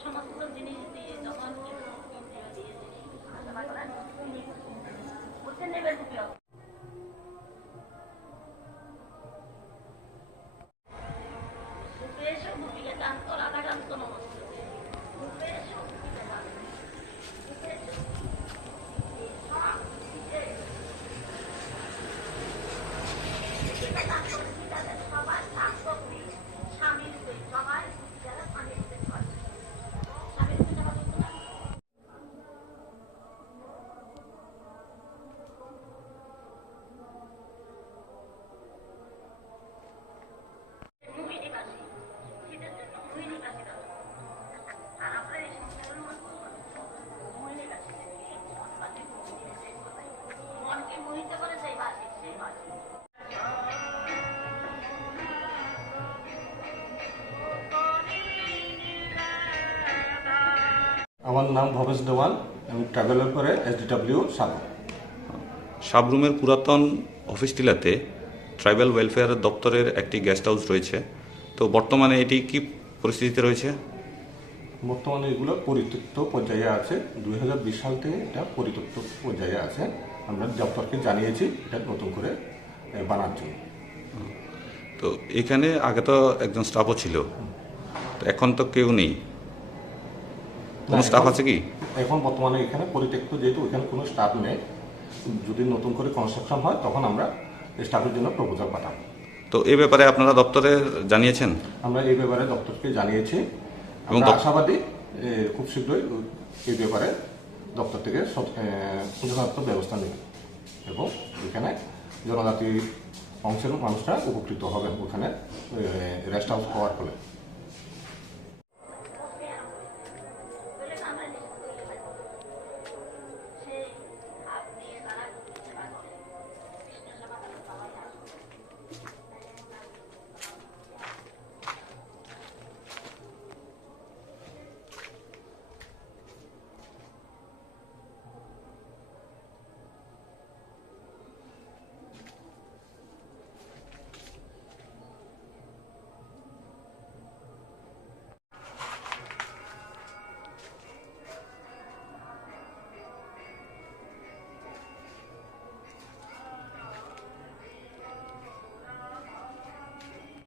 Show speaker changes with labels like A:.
A: সমস্ত জিনিস দিয়ে আমার
B: নাম ভবেশ দেওয়ান আমি ট্রাভেলার করে এসডিডাব্লিউ সাগর।
C: সাবরুমের পুরাতন অফিস টিলাতে ট্রাইবাল ওয়েলফেয়ার দপ্তরের একটি গেস্ট হাউস রয়েছে। তো বর্তমানে এটি কি পরিস্থিতিতে রয়েছে?
B: বর্তমানে এগুলো পরিত্যক্ত পর্যায়ে আছে। দুই হাজার বিশ সাল থেকে এটা পরিত্যক্ত পর্যায়ে আছে। আমরা দপ্তরকে জানিয়েছি এটা নতুন করে বানার জন্য।
C: তো এখানে আগে তো একজন স্টাফও ছিল। তো এখন তো কেউ নেই। কোনো স্টাফ আছে কি?
B: এখন বর্তমানে এখানে পরিত্যক্ত যেহেতু এখানে কোনো স্টাফ নেই যদি নতুন করে কনস্ট্রাকশন হয় তখন আমরা স্টাফের জন্য প্রপোজাল পাঠাবো।
C: তো এ ব্যাপারে আপনারা দপ্তরে জানিয়েছেন?
B: আমরা এই ব্যাপারে দপ্তরকে জানিয়েছি।
C: এবং
B: আশাবাদী খুব শীঘ্রই এই ব্যাপারে দপ্তর থেকে এ, ব্যবস্থা নেবে এবং এখানে জনজাতি অংশের মানুষরা উপকৃত হবেন ওখানে রেস্ট হাউস হওয়ার ফলে।